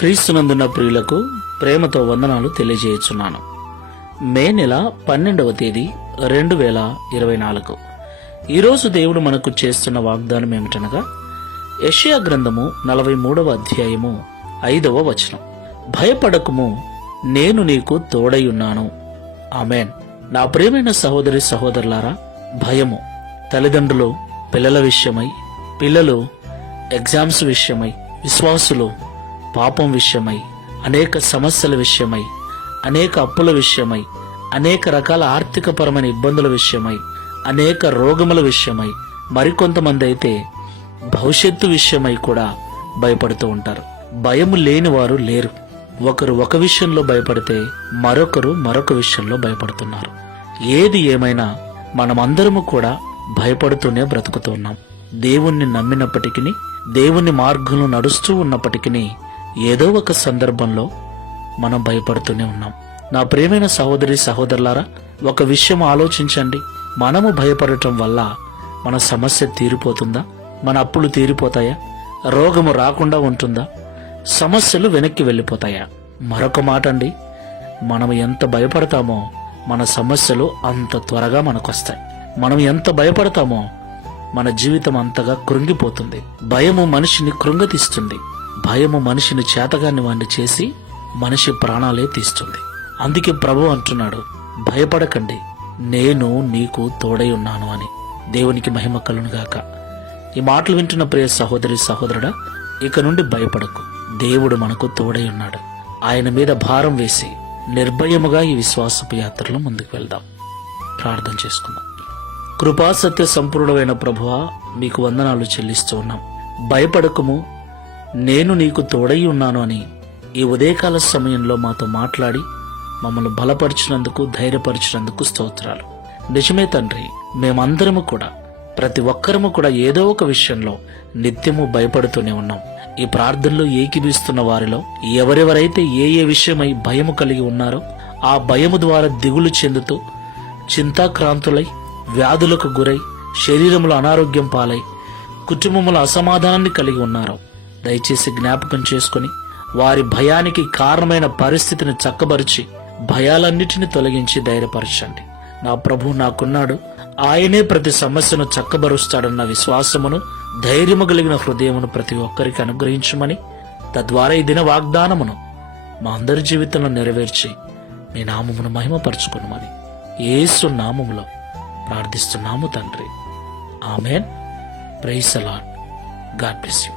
క్రీస్తునందున్న ప్రియులకు ప్రేమతో వందనాలు తెలియజేయుచున్నాను. మే నెల 12వ తేదీ 2024. ఈరోజు దేవుడు మనకు చేస్తున్న వాగ్దానం ఏమిటనగా యెషయా గ్రంథము 43వ అధ్యాయము 5వ వచనం. భయపడకుము, నేను నీకు తోడైయున్నాను. ఆమేన్. నా ప్రియమైన సహోదరి సహోదరులారా, భయము తల్లిదండ్రులు పిల్లల విషయమై, పిల్లలు ఎగ్జామ్స్ విషయమై, విశ్వాసులు పాపం విషయమై, అనేక సమస్యల విషయమై, అనేక అప్పుల విషయమై, అనేక రకాల ఆర్థికపరమైన ఇబ్బందుల విషయమై, అనేక రోగముల విషయమై, మరికొంతమంది అయితే భవిష్యత్తు విషయమై కూడా భయపడుతూ ఉంటారు. భయము లేని వారు లేరు. ఒకరు ఒక విషయంలో భయపడితే మరొకరు మరొక విషయంలో భయపడుతున్నారు. ఏది ఏమైనా మనమందరము కూడా భయపడుతూనే బ్రతుకుతూ ఉన్నాం. దేవుణ్ణి నమ్మినప్పటికీ, దేవుని మార్గంలో నడుస్తూ ఉన్నప్పటికీ ఏదో ఒక సందర్భంలో మనం భయపడుతూనే ఉన్నాం. నా ప్రియమైన సహోదరి సహోదరులారా, ఒక విషయం ఆలోచించండి. మనము భయపడటం వల్ల మన సమస్య తీరిపోతుందా? మన అప్పులు తీరిపోతాయా? రోగము రాకుండా ఉంటుందా? సమస్యలు వెనక్కి వెళ్ళిపోతాయా? మరొక మాట అండి, మనం ఎంత భయపడతామో మన సమస్యలు అంత త్వరగా మనకొస్తాయి. మనం ఎంత భయపడతామో మన జీవితం అంతగా కృంగిపోతుంది. భయము మనిషిని కృంగతీస్తుంది. భయము మనిషిని చేతగాని వాణ్ణి చేసి మనిషి ప్రాణాలే తీస్తుంది. అందుకే ప్రభు అంటున్నాడు, భయపడకండి, నేను నీకు తోడై ఉన్నాను అని. దేవునికి మహిమ కలుగునుగాక. ఈ మాటలు వింటున్న ప్రియ సహోదరి సహోదరుడా, ఇక నుండి భయపడకు. దేవుడు మనకు తోడై ఉన్నాడు. ఆయన మీద భారం వేసి నిర్భయముగా ఈ విశ్వాసపు యాత్రలో ముందుకు వెళ్దాం. ప్రార్థన చేసుకుందాం. కృపా సత్య సంపూర్ణమైన ప్రభువా, మీకు వందనాలు చెల్లిస్తూ ఉన్నాం. భయపడకము, నేను నీకు తోడై ఉన్నాను అని ఈ ఉదయకాల సమయంలో మాతో మాట్లాడి మమ్మల్ని బలపరిచినందుకు, ధైర్యపరిచినందుకు స్తోత్రాలు. నిజమే తండ్రి, మేమందరము కూడా, ప్రతి ఒక్కరము కూడా ఏదో ఒక విషయంలో నిత్యము భయపడుతూనే ఉన్నాం. ఈ ప్రార్థనలో ఏకీభిస్తున్న వారిలో ఎవరెవరైతే ఏ ఏ విషయమై భయము కలిగి ఉన్నారో, ఆ భయము ద్వారా దిగులు చెందుతూ చింతాక్రాంతులై, వ్యాధులకు గురై, శరీరములో అనారోగ్యం పాలై, కుటుంబముల అసమాధానాన్ని కలిగి ఉన్నారో దయచేసి జ్ఞాపకం చేసుకుని వారి భయానికి కారణమైన పరిస్థితిని చక్కబరిచి భయాలన్నిటిని తొలగించి ధైర్యపరచండి. నా ప్రభు నాకున్నాడు, ఆయనే ప్రతి సమస్యను చక్కబరుస్తాడన్న విశ్వాసమును, ధైర్యము కలిగిన హృదయమును ప్రతి ఒక్కరికి అనుగ్రహించమని, తద్వారా ఈ దిన వాగ్దానమును మా అందరి జీవితంలో నెరవేర్చి మీ నామమును మహిమపరచుకున్నామని యేసు నామములో ప్రార్థిస్తున్నాము తండ్రి. Amen. Praise the Lord. God bless you.